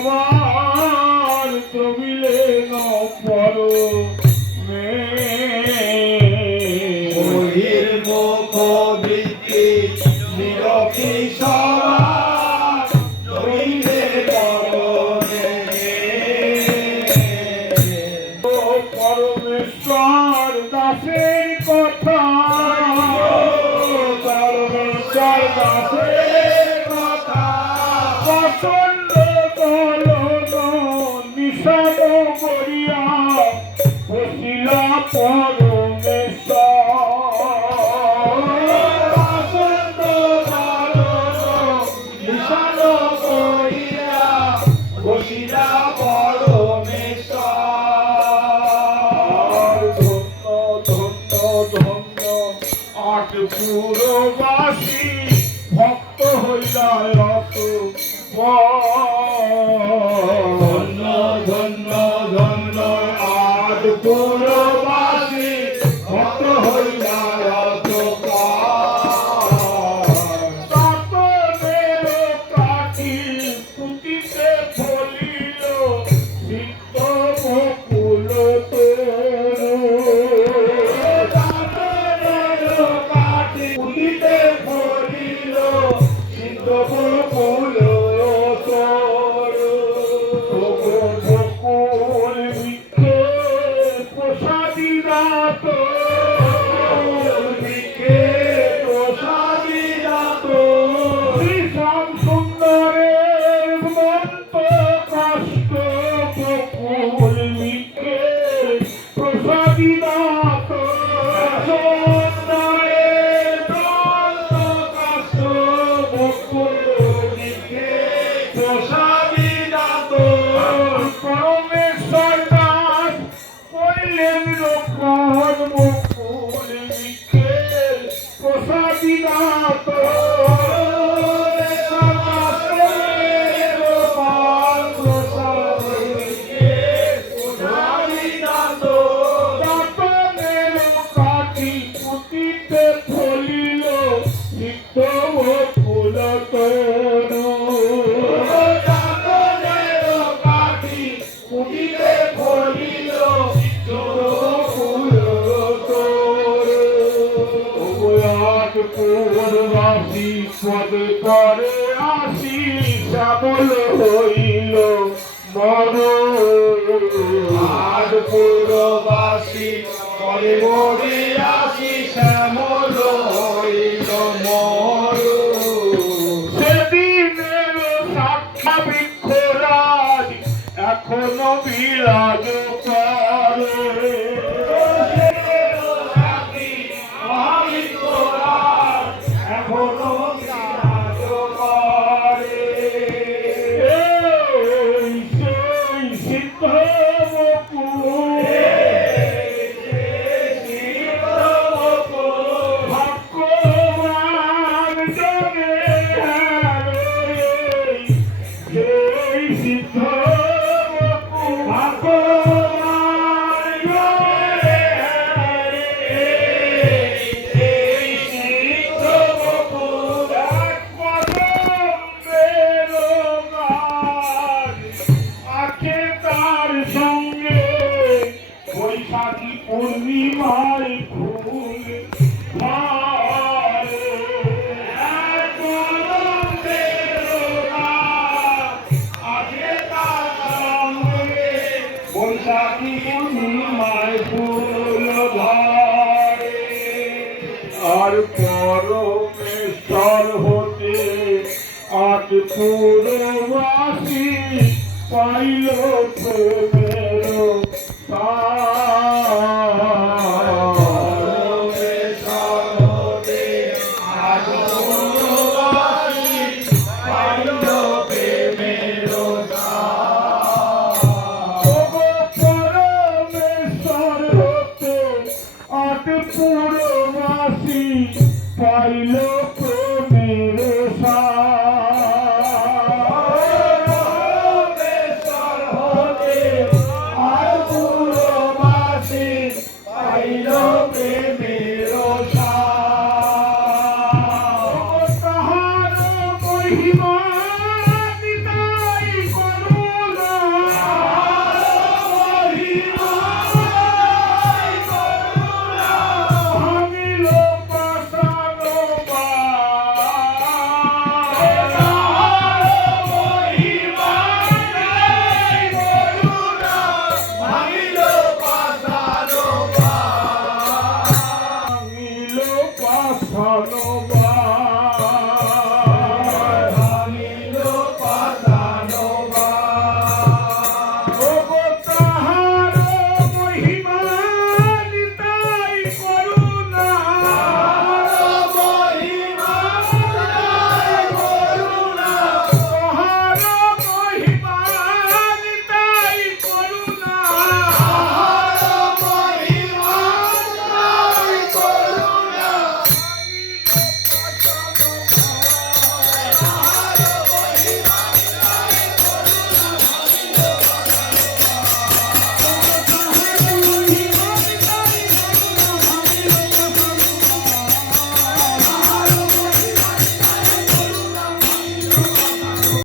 সবার কবিলে নপর বহির্মুখ বৃত্তি নিরপি সবার কবিলে পরমেশ্বর দাসের কথা পরমেশ্বর দাসের কথা প্রচন্ড দলন নিষাদ করিয়া বসিলা পরমেশ্বর প্রচণ্ড দলন নিষাদ করিয়া বসিলা পরমেশ্বর। ধন্য ধন্য ধন্য আট পুরবাসী ভক্ত হইলা রত ধন্য ধন্য ধন্য আজ পুরবাসী ভক্ত হইলা তাতনের কাঠি কুটিতে ফলিল সিদ্ধ বকুল তরু উঠিতে পড়িল সিদ্ধ বকুল তরু। বকুল বৃক্ষে প্রসাদী রাত বৃক্ষে প্রসাদী দাত শ্রীশ্যাম সুন্দরের মন্ত কষ্ট বকুল বৃক্ষে প্রসাদী রাত সুন্দরের দন্ত কষ্ট বকুল বৃক্ষে প্রসাদী দাত পরমেশ্বর দাস করিলেন রক্ষণ বকুল বৃক্ষের প্রসাদী রাত দাতনের কাঠি পুঁতিতে ফলিল সিদ্ধ বকুল তরু পূর্বাসী পদ করে আসি শ্যামল হইল মর আজ পুরবাসী পরে মরে আসি শ্যামল হইল মরু। সেদিনের সাক্ষা বৃক্ষরাজ এখনো বিরাজ করে এখনো বিরাজ করে। এই সেই সিদ্ধ বকুল ভগবান জনে সেই সিদ্ধ বকুল ভগবান জনে এই সিদ্ধ বকুল আছে তার সঙ্গে বৈশাখী পূর্ণিমায় ফুল ধরে। বৈশাখী পূর্ণিমায় ফুল ধরে। আর পরমেশ্বর হতে আট পুরবাসী পাইল প্রেমের পরমেশ্বর হতে আজ পুরবাসী পাইল প্রেমের পরমেশ্বর হতে আট পুরবাসী পাইল মহিমা